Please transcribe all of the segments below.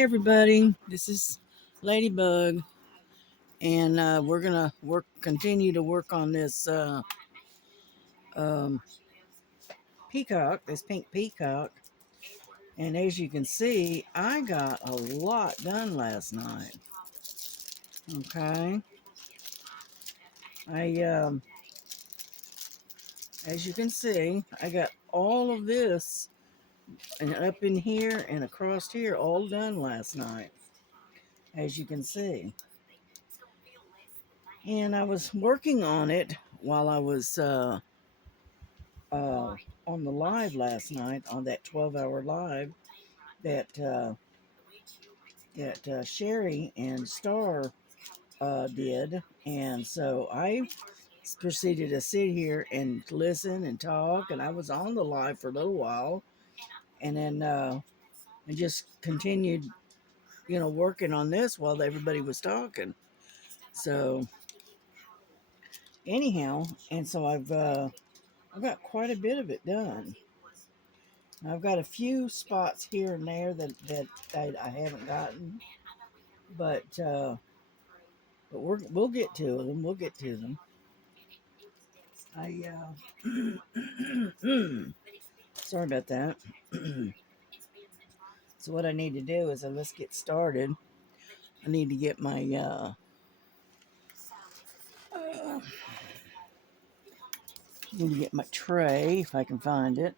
Hi everybody, this is Ladybug, and we're gonna continue to work on this um, peacock, this pink peacock. And as you can see, I got a lot done last night. Okay, I as you can see, I got all of this and up in here and across here all done last night. As you can see, and I was working on it while I was uh, on the live last night, on that 12-hour live that Sherry and Star did. And so I proceeded to sit here and listen and talk, and I was on the live for a little while, and then I just continued, working on this while everybody was talking. So anyhow, and so I've got quite a bit of it done. I've got a few spots here and there that I haven't gotten, but we'll get to them. We'll get to them. I sorry about that. So what I need to do is let's get started. I need to get my tray if I can find it.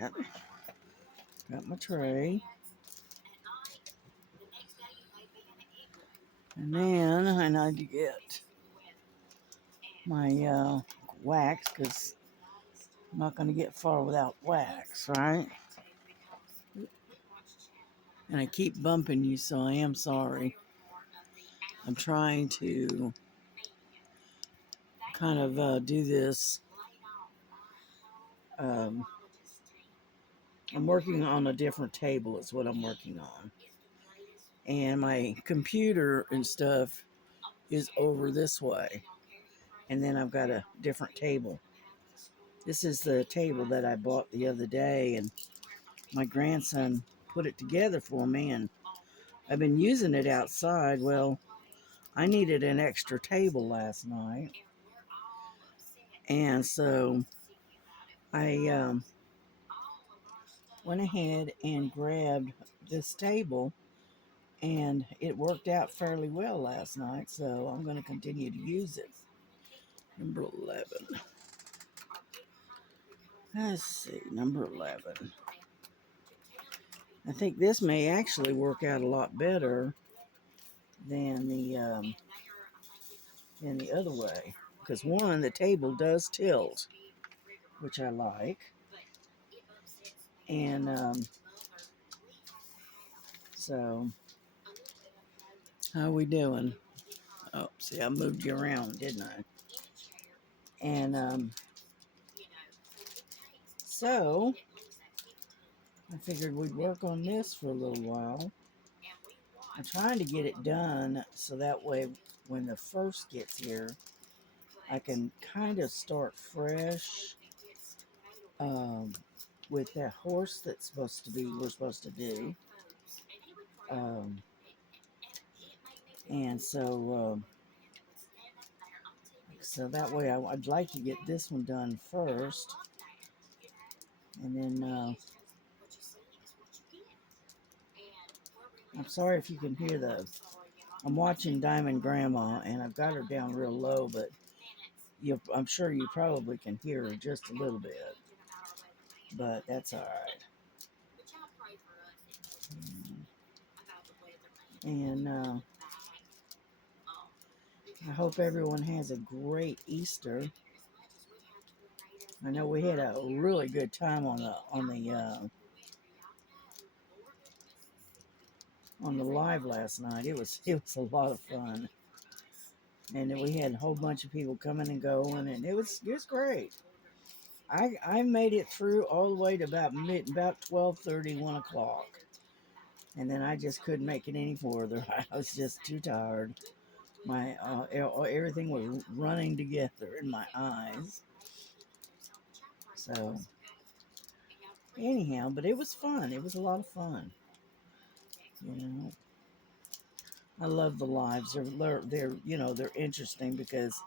That. Got my tray. And then I need to get my wax, because I'm not going to get far without wax, right? And I keep bumping you, so I am sorry. I'm trying to kind of do this. Um, I'm working on a different table, is what I'm working on. And my computer and stuff is over this way. And then I've got a different table. This is the table that I bought the other day, and my grandson put it together for me, and I've been using it outside. Well, I needed an extra table last night, and so I went ahead and grabbed this table, and it worked out fairly well last night, so I'm going to continue to use it. Number 11. Let's see, number 11. I think this may actually work out a lot better than the other way, because one, the table does tilt, which I like, and so how are we doing? Oh, see, I moved you around, didn't I? And so I figured we'd work on this for a little while. I'm trying to get it done so that way when the first gets here, I can kind of start fresh with that horse that's we're supposed to do. Um, and so that way I'd like to get this one done first, and then I'm sorry if you can hear I'm watching Diamond Grandma, and I've got her down real low, but I'm sure you probably can hear her just a little bit, but that's all right. And I hope everyone has a great Easter. I know we had a really good time on the live last night. It was a lot of fun, and then we had a whole bunch of people coming and going, and it was great. I made it through all the way to about 12:30, 1 o'clock, and then I just couldn't make it any further. I was just too tired. My everything was running together in my eyes. So Anyhow, but it was fun. It was a lot of fun. You know, I love the lives. They're interesting because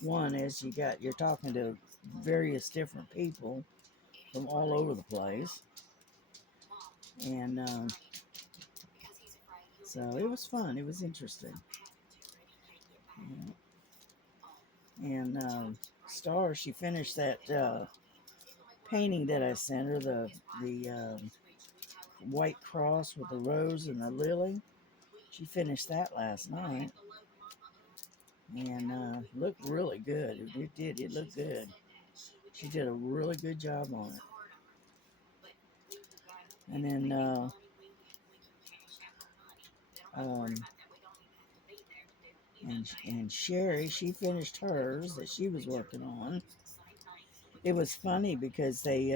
one is you're talking to various different people from all over the place, and so it was fun. It was interesting. And Star, she finished that painting that I sent her, the white cross with the rose and the lily. She finished that last night, and looked really good. It did. It looked good. She did a really good job on it. And then um, and Sherry, she finished hers that she was working on. It was funny because they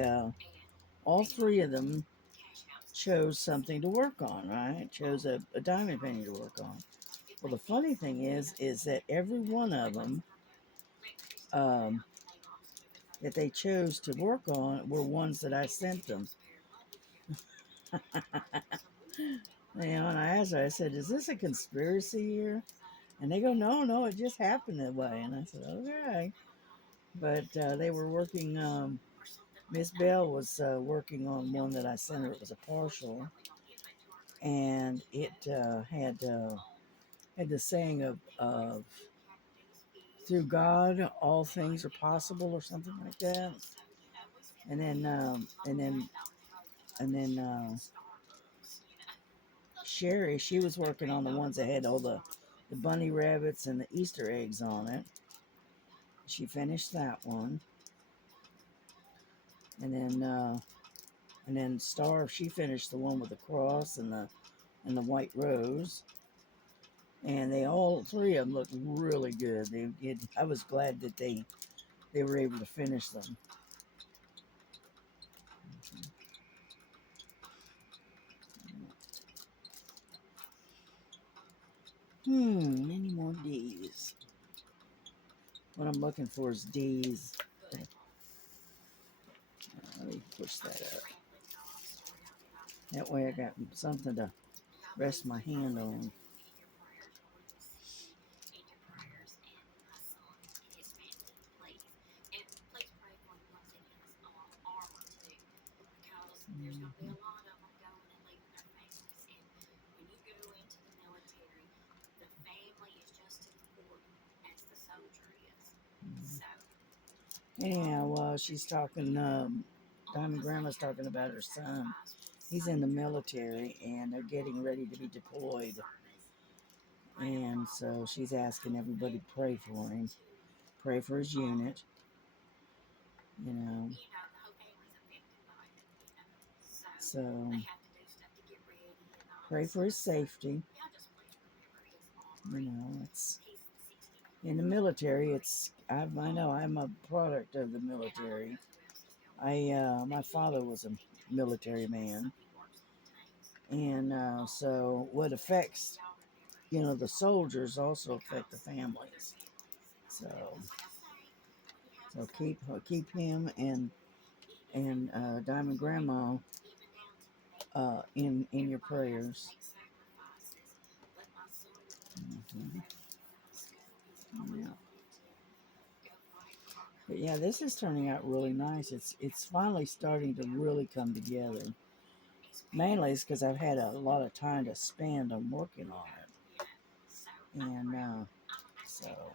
all three of them chose something to work on, right? Chose a diamond painting to work on. Well, the funny thing is that every one of them um, that they chose to work on were ones that I sent them. And I asked her, I said, "Is this a conspiracy here?" And they go, "No, no, it just happened that way." And I said, "Okay." But they were working. Miss Bell was working on one that I sent her. It was a partial, and it had the saying of through God all things are possible or something like that. And then Sherry, she was working on the ones that had all the bunny rabbits and the Easter eggs on it. She finished that one, and then Star, she finished the one with the cross and the white rose. And they all three of them looked really good. I was glad that they were able to finish them. Any more D's? What I'm looking for is D's. Let me push that up. That way I got something to rest my hand on. Mhm. Anyhow, she's talking, Diamond Grandma's talking about her son. He's in the military and they're getting ready to be deployed. And so she's asking everybody to pray for him, pray for his unit, you know. So pray for his safety. You know, it's in the military. I know I'm a product of the military. My father was a military man, and so what affects the soldiers also affect the families. So keep him and Diamond Grandma in your prayers. Mm-hmm. Yeah. But yeah, this is turning out really nice. It's finally starting to really come together. Mainly it's because I've had a lot of time to spend on working on it, and so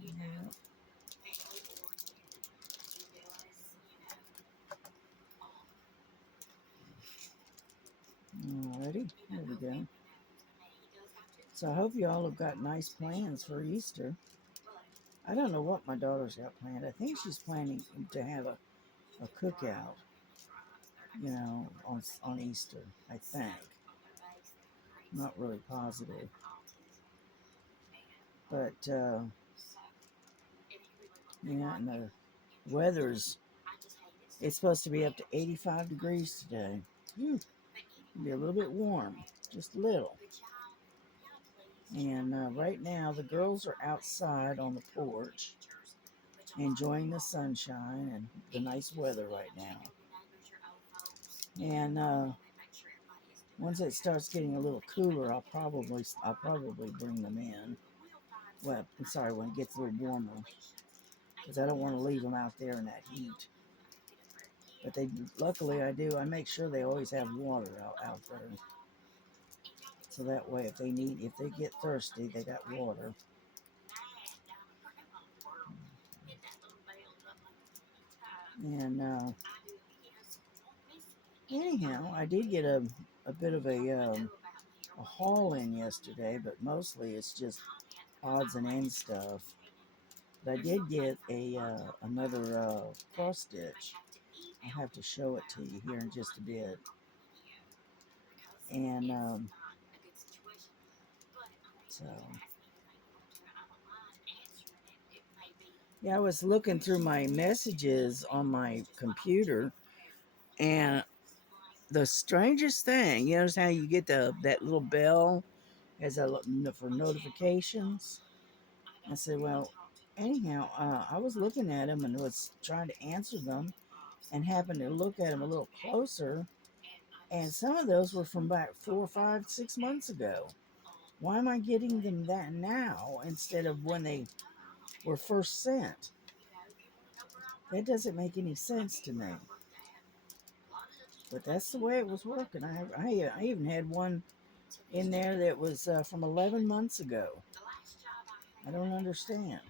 yeah. Alrighty, there we go. So I hope you all have got nice plans for Easter. I don't know what my daughter's got planned. I think she's planning to have a cookout, on Easter. I think. Not really positive, but yeah, and the weather's it's supposed to be up to 85 degrees today. It'll be a little bit warm, just a little. And right now, the girls are outside on the porch, enjoying the sunshine and the nice weather right now. And once it starts getting a little cooler, I'll probably bring them in. Well, I'm sorry, when it gets a little warmer, because I don't want to leave them out there in that heat. But luckily I do. I make sure they always have water out there, so that way if they get thirsty, they got water. And anyhow, I did get a bit of a haul in yesterday, but mostly it's just odds and ends stuff. But I did get another cross stitch. I'll have to show it to you here in just a bit. And so, yeah, I was looking through my messages on my computer, and the strangest thing, you notice how you get that little bell as for notifications? I said, well, anyhow, I was looking at them and was trying to answer them, and happened to look at them a little closer, and some of those were from back 4, 5, 6 months ago. Why am I getting them that now instead of when they were first sent? That doesn't make any sense to me. But that's the way it was working. I even had one in there that was from 11 months ago. I don't understand.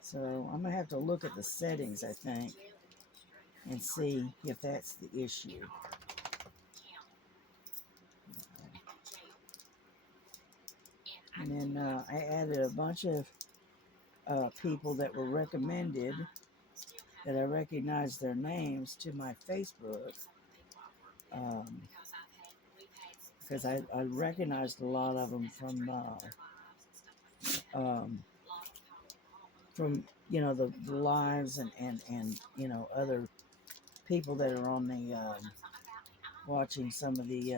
So I'm going to have to look at the settings, I think, and see if that's the issue. And then I added a bunch of people that were recommended, that I recognized their names, to my Facebook. Because I recognized a lot of them from the lives and other people that are on the watching some of the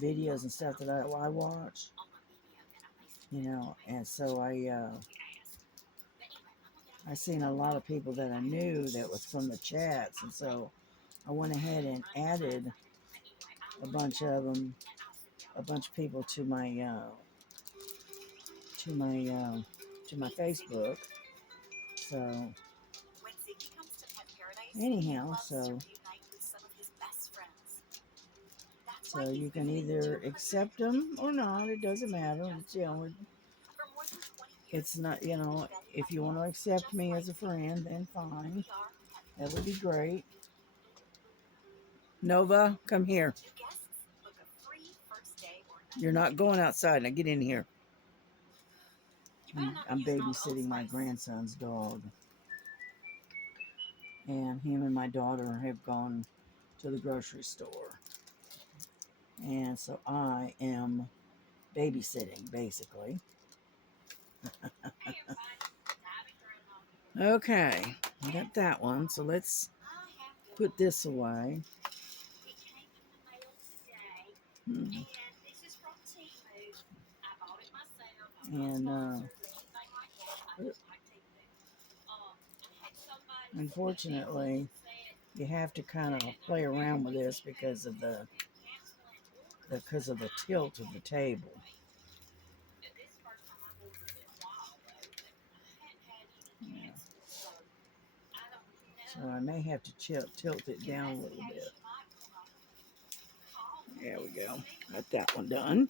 videos and stuff that I watch, and so I seen a lot of people that I knew that was from the chats, and so I went ahead and added a bunch of people to my Facebook. So anyhow, so you can either accept them or not. It doesn't matter. It's not, if you want to accept me as a friend, then fine. That would be great. Nova, come here. You're not going outside. Now get in here. I'm babysitting my grandson's dog. And him and my daughter have gone to the grocery store. And so I am babysitting, basically. Okay, I got that one. So let's put this away. And unfortunately, you have to kind of play around with this because of the tilt of the table. Yeah. So I may have to tilt it down a little bit. There we go. Got that one done.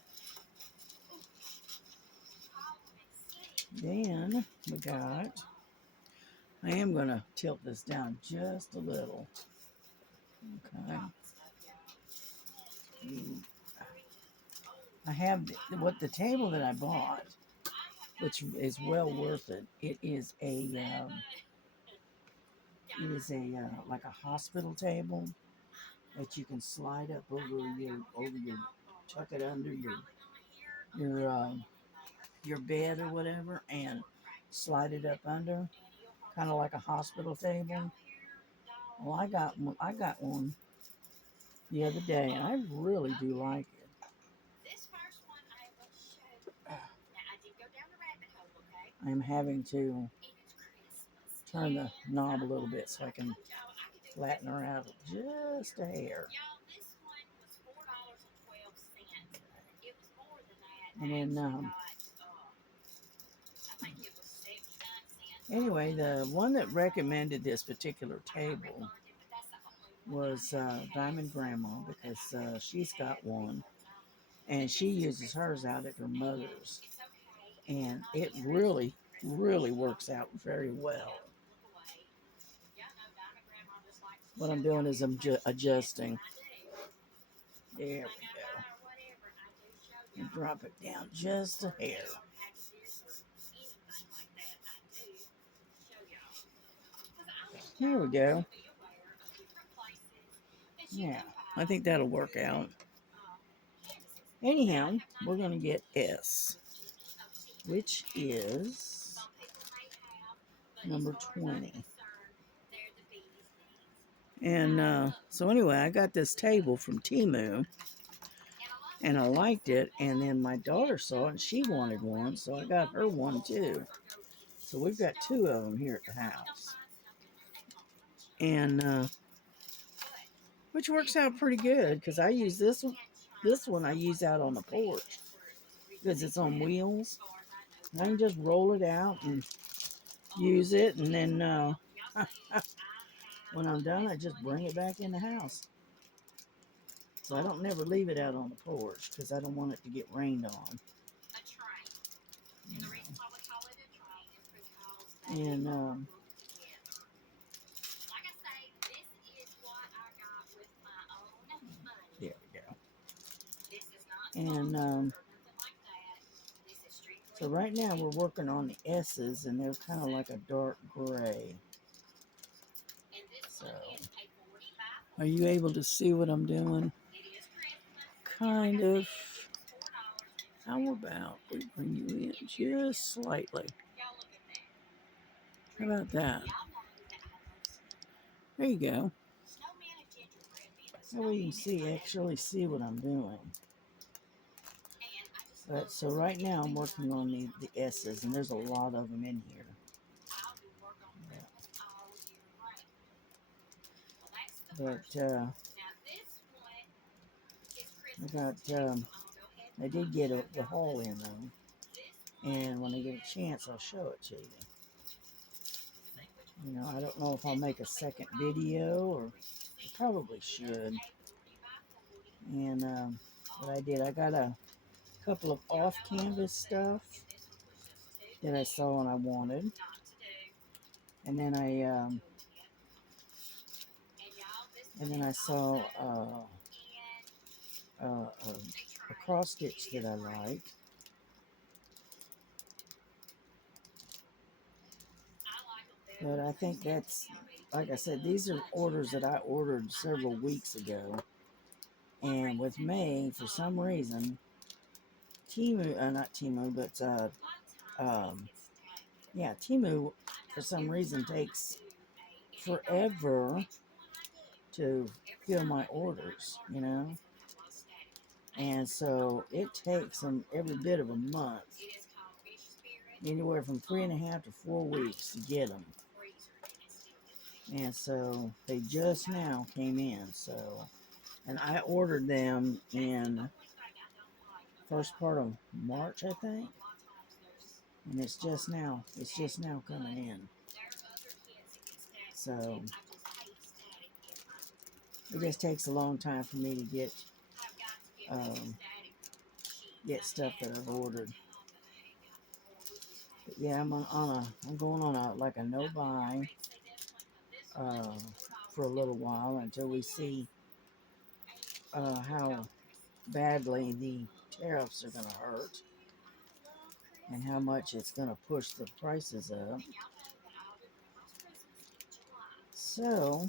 Then we got, I am going to tilt this down just a little. Okay. I have the table that I bought, which is well worth it. It is like a hospital table that you can slide up over your tuck it under your bed or whatever, and slide it up under, kind of like a hospital table. Well, I got one the other day, and I really do like it. I'm having to turn the knob a little bit so I can flatten her out just a hair. And then, anyway, the one that recommended this particular table was Diamond Grandma, because she's got one and she uses hers out at her mother's, and it really, really works out very well. What I'm doing is I'm adjusting. There we go. And drop it down just a hair. There we go. Yeah, I think that'll work out. Anyhow, we're going to get S, which is number 20. And so anyway, I got this table from Temu, and I liked it, and then my daughter saw it, and she wanted one, so I got her one too. So we've got two of them here at the house. And which works out pretty good, because I use this one. This one I use out on the porch because it's on wheels. I can just roll it out and use it, and then when I'm done, I just bring it back in the house. So I don't never leave it out on the porch because I don't want it to get rained on. And there we go. And so right now we're working on the S's, and they're kind of like a dark gray. So, are you able to see what I'm doing? Kind of. How about we bring you in just slightly? How about that? There you go. That way you can actually see what I'm doing. But so right now I'm working on the S's, and there's a lot of them in here. But I did get the haul in though, and when I get a chance, I'll show it to you. You know, I don't know if I'll make a second video, or I probably should. And what I did, I got a couple of off-canvas stuff that I saw and I wanted, and then I saw a cross stitch that I liked. But I think that's, like I said, these are orders that I ordered several weeks ago. And with May, for some reason, not Temu, but Temu, for some reason, takes forever to fill my orders, you know. And so it takes them every bit of a month, anywhere from 3.5 to 4 weeks to get them. And so they just now came in. So, and I ordered them in first part of March, I think. And it's just now coming in. So it just takes a long time for me to get stuff that I've ordered. But yeah, I'm going on a no buy for a little while until we see how badly the tariffs are going to hurt and how much it's going to push the prices up. So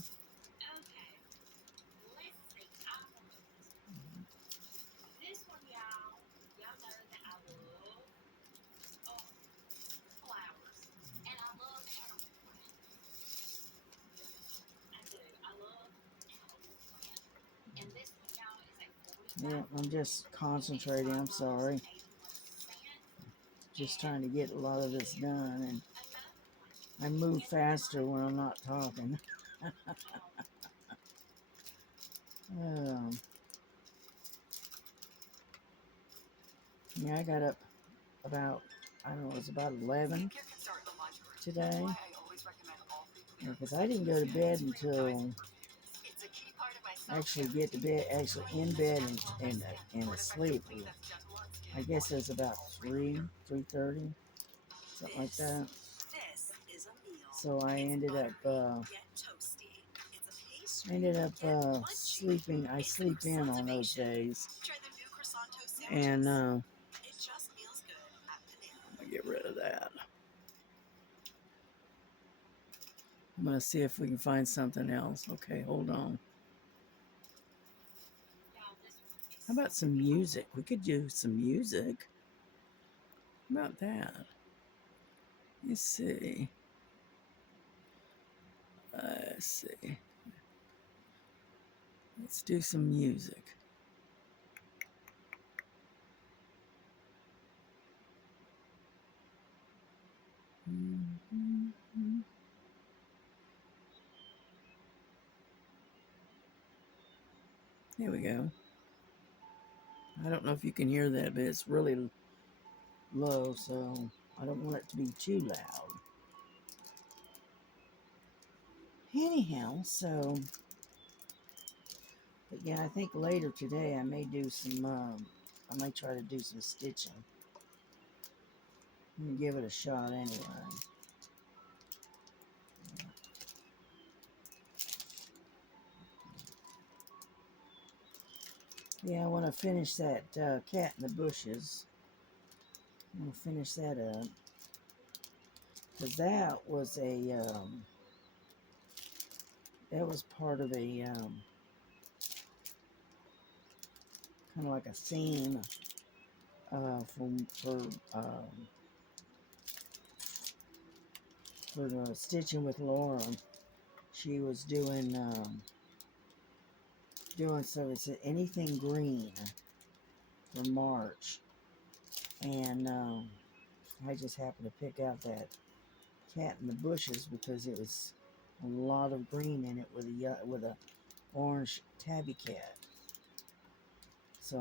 yeah, I'm just concentrating. I'm sorry. just trying to get a lot of this done, and I move faster when I'm not talking. um, yeah, I got up about, I don't know, it was about 11 today. Because I didn't go to bed until actually get to bed, actually in bed and asleep. I guess it was about 3:30, something like that. So I ended up sleeping. I sleep in on those days, and I'm gonna get rid of that. I'm gonna see if we can find something else. Okay, hold on. How about some music? We could use some music. How about that? Let's see. Let's see. Let's do some music. Mm-hmm. There we go. I don't know if you can hear that, but it's really low, so I don't want it to be too loud. Anyhow, so, but yeah, I think later today I may do some, I might try to do some stitching. I'm gonna give it a shot anyway. Yeah, I want to finish that cat in the bushes. I'm gonna finish that up because that was part of a kind of like a theme for stitching with Laura. She was doing so it's anything green for March, and I just happened to pick out that cat in the bushes because it was a lot of green in it with a orange tabby cat. So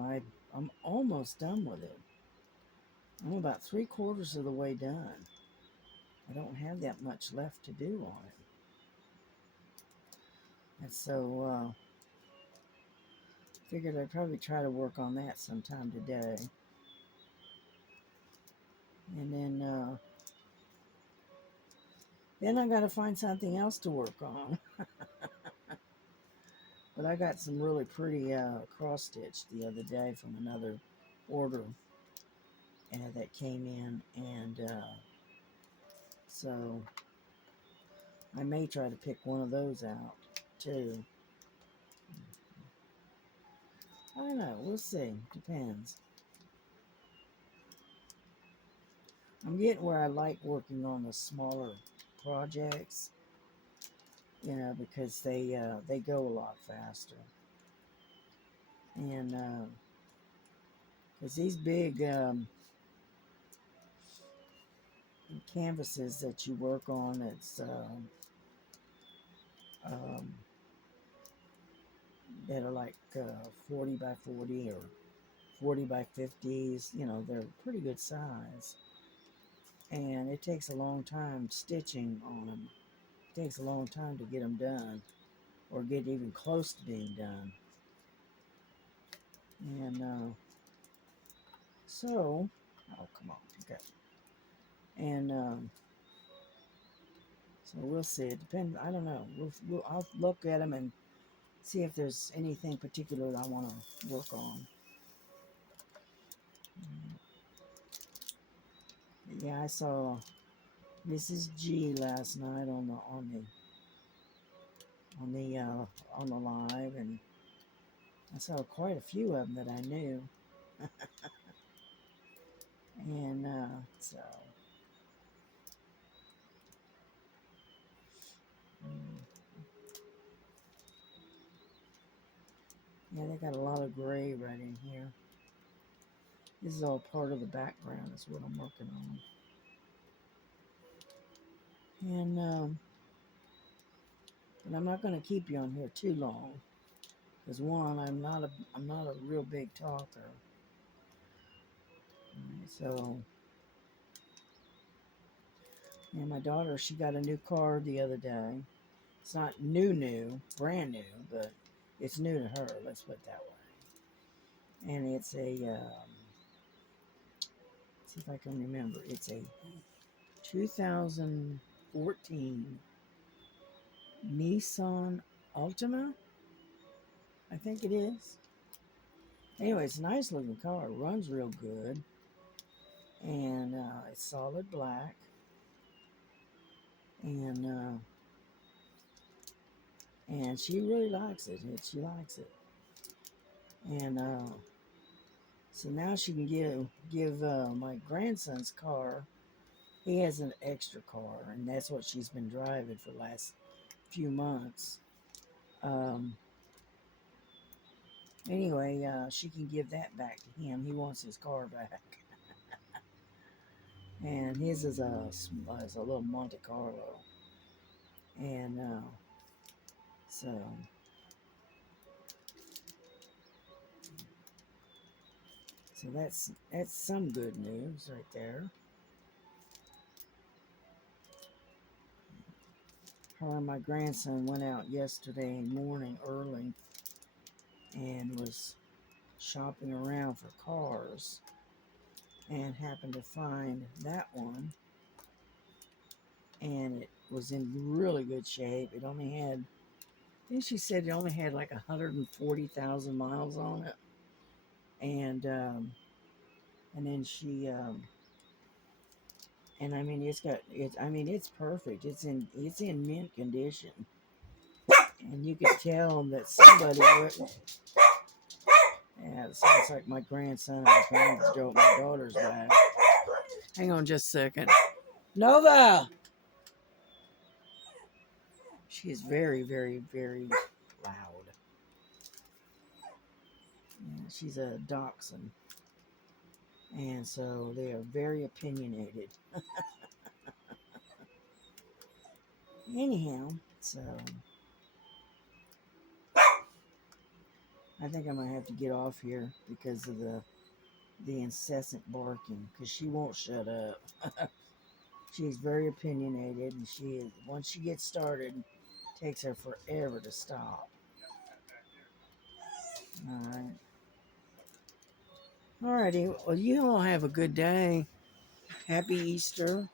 I'm almost done with it. I'm about 3/4 of the way done. I don't have that much left to do on it. And so figured I'd probably try to work on that sometime today. And then I got to find something else to work on. But I got some really pretty cross stitch the other day from another order that came in, and so I may try to pick one of those out too. I don't know. We'll see. Depends. I'm getting where I like working on the smaller projects, because they go a lot faster. And because these big canvases that you work on, it's that are like 40 by 40 or 40 by 50s. They're pretty good size. And it takes a long time stitching on them. It takes a long time to get them done or get even close to being done. And so, oh, come on, okay. And so we'll see. It depends. I don't know. I'll look at them and see if there's anything particular that I want to work on. Yeah, I saw Mrs. G last night on the live, and I saw quite a few of them that I knew, and so yeah, they got a lot of gray right in here. This is all part of the background. Is what I'm working on. And but I'm not going to keep you on here too long, because one, I'm not a real big talker. So, and my daughter, she got a new car the other day. It's not new, brand new, but it's new to her. Let's put it that way. And it's a let's see if I can remember. It's a 2014 Nissan Altima, I think it is. Anyway, it's a nice looking car. It runs real good. And it's solid black. And she really likes it. She likes it. And so now she can give my grandson's car. He has an extra car, and that's what she's been driving for the last few months. Um, anyway, she can give that back to him. He wants his car back. And his is a little Monte Carlo. And so that's some good news right there. Her and my grandson went out yesterday morning early and was shopping around for cars and happened to find that one, and it was in really good shape. It only had, I think she said it only had like 140,000 miles on it, and then she and I mean it's perfect. It's in mint condition, and you could tell that somebody yeah, it sounds like my grandson is trying to joke my daughter's back. Hang on just a second. Nova! She is very, very, very loud. Yeah, she's a dachshund. And so they are very opinionated. Anyhow, so I think I'm going to have to get off here because of the incessant barking, because she won't shut up. She's very opinionated, and she is, once she gets started, it takes her forever to stop. All right. Alrighty. Well, you all have a good day. Happy Easter.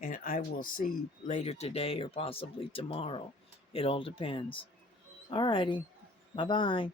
And I will see you later today or possibly tomorrow. It all depends. Alrighty. Bye-bye.